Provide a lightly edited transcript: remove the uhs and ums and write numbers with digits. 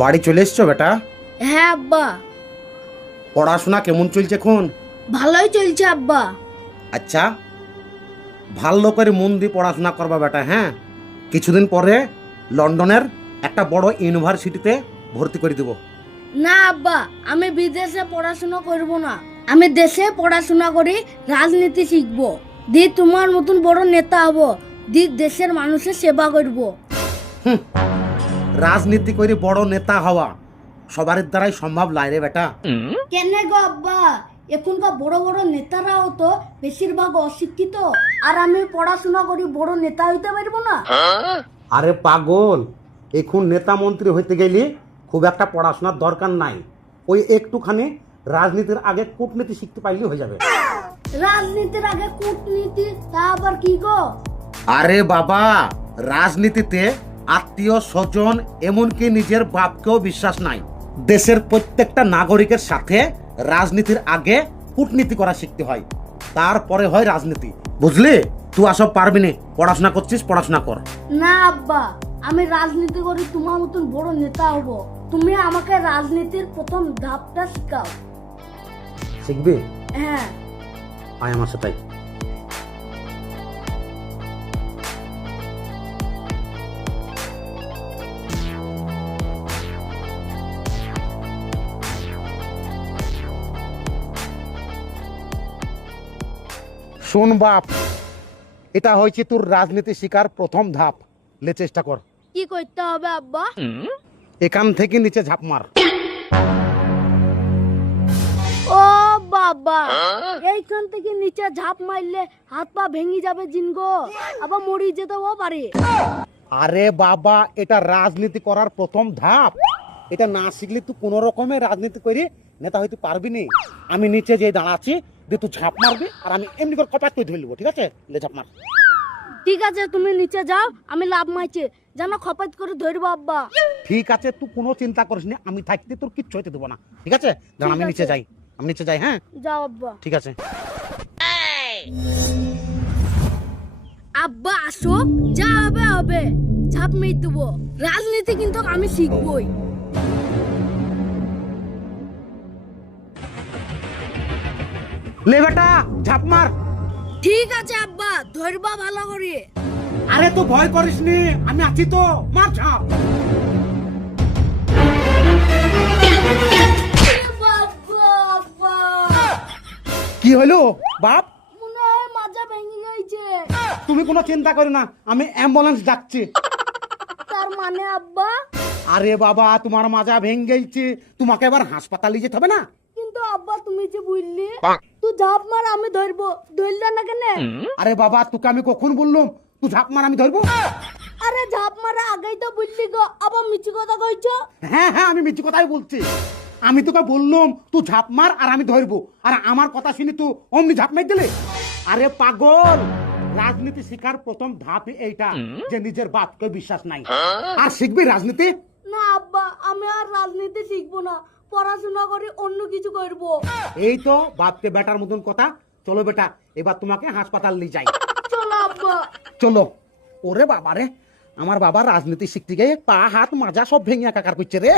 বাড়ি চলে এসছো বেটা? হ্যাঁ আব্বা, পড়াশোনা কেমন চলছে এখন? ভালোই চলছে আব্বা। আচ্ছা, ভালো করে মন দিয়ে পড়াশোনা করবা বেটা। হ্যাঁ, কিছুদিন পরে লন্ডনের একটা বড় ইউনিভার্সিটিতে ভর্তি করে দেবো। না আব্বা, আমি বিদেশে পড়াশোনা করব না, আমি দেশে পড়াশোনা করি, রাজনীতি শিখব, দি তোমার মতন বড় নেতা হব, দি দেশের মানুষের সেবা করব। রাজনীতি করে বড় নেতা হওয়া সবার দ্বারাই সম্ভব লাই রে বেটা। কেন গো আব্বা, এখনকার বড় বড় নেতারাও তো বেশিরভাগ অশিক্ষিত, আর আমি পড়াশোনা করি বড় নেতা হইতে পারবো না? আরে পাগল, এখন নেতা মন্ত্রী হইতে গেলে খুব একটা পড়াশোনার দরকার নাই। ওই একটুখানি রাজনীতির আগে কূটনীতি শিখতে পাইলে হয়ে যাবে। রাজনীতির আগে কূটনীতি, তা আবার কি গো? আরে বাবা, রাজনীতিতে আত্মীয় স্বজন এমনকি নিজের বাপকেও বিশ্বাস নাই। দেশের প্রত্যেকটা নাগরিকের সাথে রাজনীতির আগে কূটনীতি করা শিখতে হয়, তারপরে হয় রাজনীতি। বুঝলি? তুই আসব পারবি না, পড়াশোনা করছিস, পড়াশোনা কর। না আব্বা, আমি রাজনীতি করি তোমার মতন বড় নেতা হব, তুমি আমাকে রাজনীতির প্রথম ধাপটা শিখাও। শিখবি? হ্যাঁ। আয় আমার সাথে। শোন বাপ, এটা হয়েছে তোর রাজনীতি শিকার প্রথম ধাপ। লে চেষ্টা কর। কি করতে হবে আব্বা? এখান থেকে নিচে ঝাঁপ মার। ও বাবা, এইখান থেকে নিচে ঝাঁপ মারলে হাত পা ভেঙে যাবে জিনগো, আবার মরি যেতেও পারে। আরে বাবা, এটা রাজনীতি করার প্রথম ধাপ। এটা না শিখলে তুই কোন রকমের রাজনীতি করে নেতা হইতে পারবি না। আমি নিচে যে দাঁড়াচ্ছি, যে তুই ঝাঁপ মারবি, আর আমি এমনি করে কপাত করে ধরে নেবো। ঠিক আছে? লে ঝাঁপ মার। ঠিক আছে, তুমি নিচে যাও, আমি লাভ মারছি, যেন খপাত করে ধরবো আব্বা। ঠিক আছে, তুই কোনো চিন্তা করিস না, আমি থাকতে তোর কিচ্ছু হইতে দেবো না। ঠিক আছে? দাঁড়া, আমি ঠিক নিচে আছে। যাই, আমি নিচে যাই। হ্যাঁ, যাও আব্বা। ঠিক আছে। আব্বা আসো, যা হবে হবে, ঝাঁপ মেরে দেবো, রাজনীতি কিন্তু আমি শিখবই। লে বেটা, ঝাঁপ মার। ঠিক আছে আব্বা, ধরবা ভালো করে। আরে তুই ভয় করিস নি, আমি আছি তো, মার ঝাঁপ। বাবা, আব্বা, কি হলো বাপ? মনে হয় মাজা ভেঙে গেছে। তুমি কোনো চিন্তা করো না, আমি অ্যাম্বুলেন্স ডাকছি। তার মানে আব্বা? আরে বাবা, তোমার মাজা ভেঙে গেছে, তোমাকে এবার হাসপাতালে যেতে হবে না? কিন্তু আব্বা তুমি যে বললি তুই ঝাঁপ মার আমি ধরবো, ধরলে না কেন? আরে বাবা, তোকে আমি কখন বললাম তুই ঝাঁপ মার আমি ধরবো? আরে ঝাঁপ মারা আগেই তো বললি গো, আবার মিছি কথা কইছো। হ্যাঁ হ্যাঁ, আমি মিথ্যে কথাই বলছি। আমি তোকে বললাম তুই ঝাঁপ মার আর আমি ধরবো, আর আমার কথা শুনি তুই অমনি ঝাঁপ মার দিলে। আরে পাগল, রাজনীতি শিখার প্রথম ধাপ এইটা, যে নিজের বাপকে বিশ্বাস নাই। আর শিখবি রাজনীতি? না আব্বা, আমি আর রাজনীতি শিখবো না, পড়াশোনা করে অন্য কিছু করবো। এই তো বাপকে বেটার মতন কথা। চলো বেটা, এবার তোমাকে হাসপাতাল নিয়ে যাই। চলো আব্বা। চলো। ওরে বাবা রে, আমার বাবা রাজনীতি শিখতে গিয়ে পা হাত মাজা সব ভেঙে একাকার করছে রে।